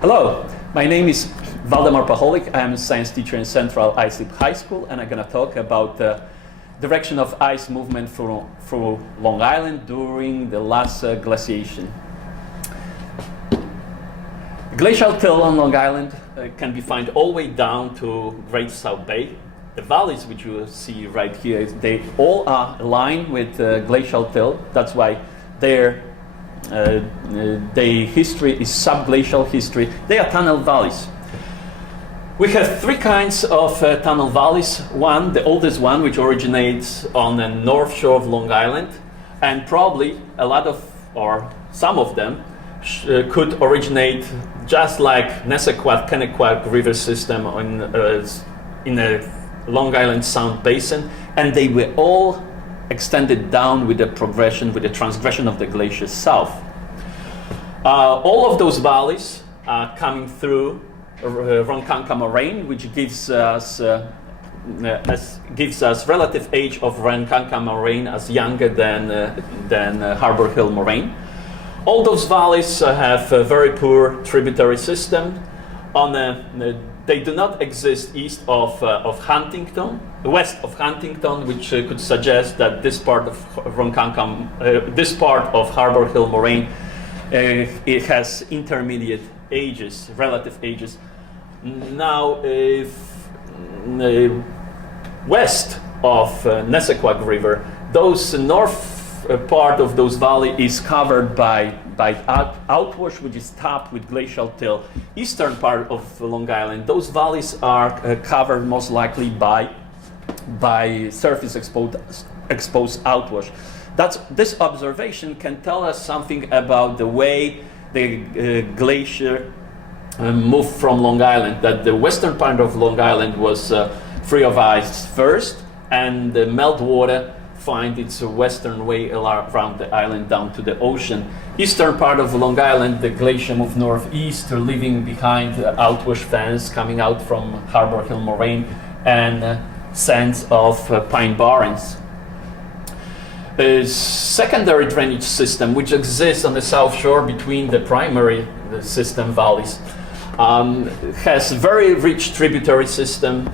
Hello, my name is Waldemar Pacholik. I am a science teacher in Central Islip High School, and I'm going to talk about the direction of ice movement through Long Island during the last glaciation. Glacial till on Long Island can be found all the way down to Great South Bay. The valleys which you see right here, they all are aligned with glacial till. That's why their history is subglacial history. They are tunnel valleys. We have three kinds of tunnel valleys. One, the oldest one, which originates on the north shore of Long Island, and probably a lot of, or some of them, could originate just like Nessequat, Kennequat river system in the Long Island Sound basin, and they were all extended down with the progression, with the transgression of the glacier south. All of those valleys are coming through Ronkonkoma moraine, which gives us relative age of Ronkonkoma moraine as younger than Harbor Hill moraine. All those valleys have a very poor tributary system. They do not exist east of Huntington, west of Huntington, which could suggest that this part of Ronkonkoma, this part of Harbor Hill moraine, it has intermediate ages, relative ages. Now, west of Nessequat River, those north part of those valley is covered by outwash, which is topped with glacial till. Eastern part of Long Island, those valleys are covered most likely by surface exposed outwash. This observation can tell us something about the way the glacier moved from Long Island, that the western part of Long Island was free of ice first, and the meltwater find its western way around the island down to the ocean. Eastern part of Long Island, the glacier moved northeast, leaving behind outwash fans coming out from Harbor Hill moraine and sands of pine barrens. A secondary drainage system, which exists on the south shore between the primary system valleys, has very rich tributary system.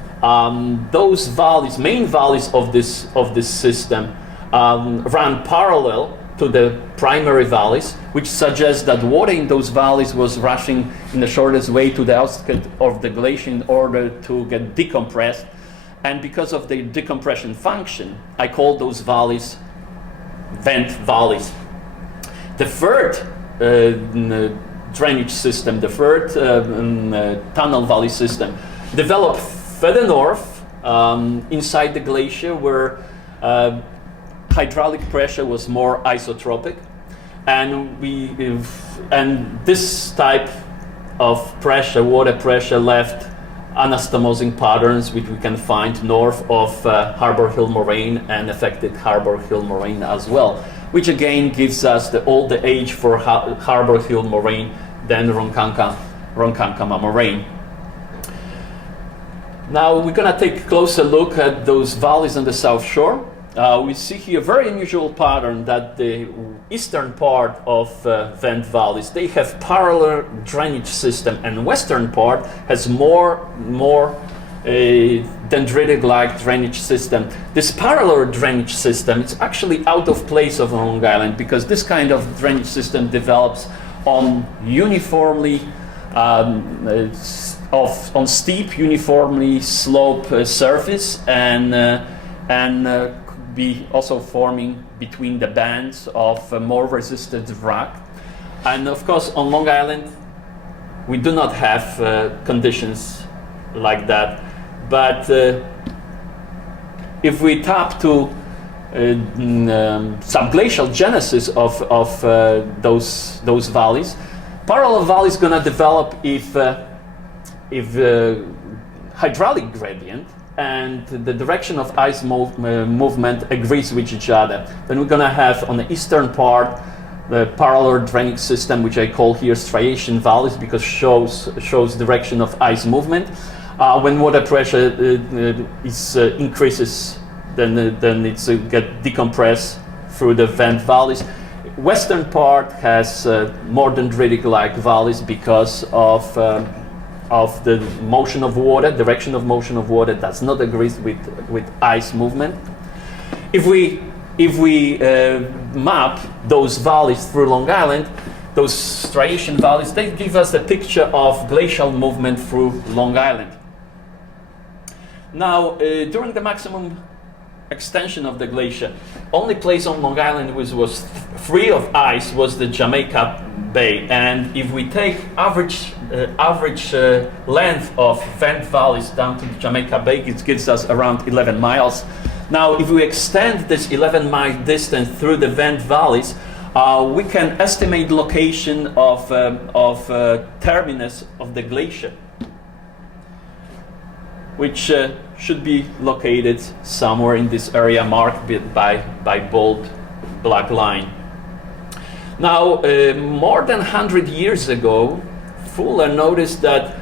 Those valleys, main valleys of this system, run parallel to the primary valleys, which suggests that water in those valleys was rushing in the shortest way to the outskirts of the glacier in order to get decompressed. And because of the decompression function, I call those valleys vent valleys. The third drainage system, the third tunnel valley system, developed further north inside the glacier, where hydraulic pressure was more isotropic, and this type of pressure, water pressure, left anastomosing patterns, which we can find north of Harbor Hill moraine, and affected Harbor Hill moraine as well, which again gives us all the age for Harbor Hill moraine than Ronkonkoma moraine. Now we're going to take a closer look at those valleys on the south shore. We see here a very unusual pattern that the eastern part of vent valleys, they have parallel drainage system, and western part has more dendritic-like drainage system. This parallel drainage system is actually out of place of Long Island, because this kind of drainage system develops on uniformly on steep, uniformly sloped surface, and be also forming between the bands of more resistant rock. And of course, on Long Island, we do not have conditions like that. But if we tap to subglacial genesis of those valleys, parallel valleys gonna develop if hydraulic gradient and the direction of ice movement agrees with each other. Then we're gonna have on the eastern part the parallel drainage system, which I call here striation valleys, because shows direction of ice movement. When water pressure increases, then it's get decompressed through the vent valleys. western part has more dendritic-like valleys because of the motion of water, direction of motion of water does not agree with ice movement. If we map those valleys through Long Island, those striation valleys, they give us a picture of glacial movement through Long Island. Now, during the maximum extension of the glacier, only place on Long Island which was free of ice was the Jamaica Bay. And if we take average length of vent valleys down to the Jamaica Bay, it gives us around 11 miles. Now, if we extend this 11-mile distance through the vent valleys, we can estimate location of terminus of the glacier, which should be located somewhere in this area marked by bold black line. Now, more than 100 years ago, Fuller noticed that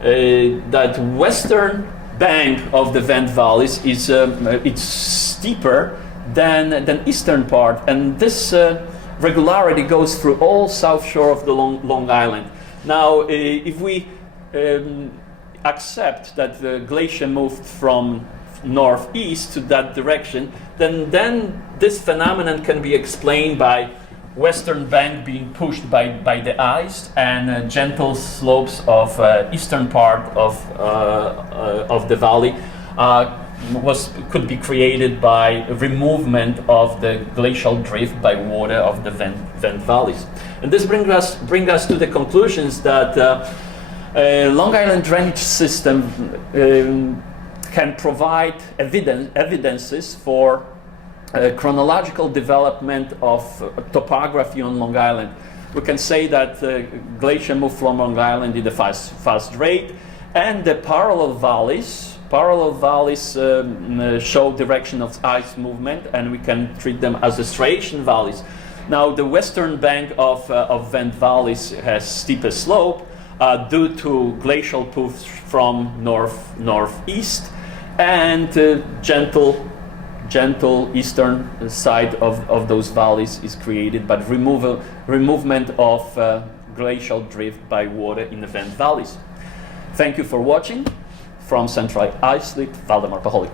that western bank of the vent valleys is it's steeper than eastern part, and this regularity goes through all south shore of the Long Island. Now, if we accept that the glacier moved from northeast to that direction, then this phenomenon can be explained by western bank being pushed by the ice and gentle slopes of eastern part of the valley could be created by removement of the glacial drift by water of the vent valleys. And this brings us to the conclusions that Long Island drainage system can provide evidences for chronological development of topography on Long Island. We can say that glacier moved from Long Island in a fast rate, and the parallel valleys show direction of ice movement, and we can treat them as the striation valleys. Now, the western bank of vent valleys has steeper slope due to glacial push from northeast, and gentle eastern side of those valleys is created by removement of glacial drift by water in the vent valleys. Thank you for watching. From Central Islip, Waldemar Pacholik.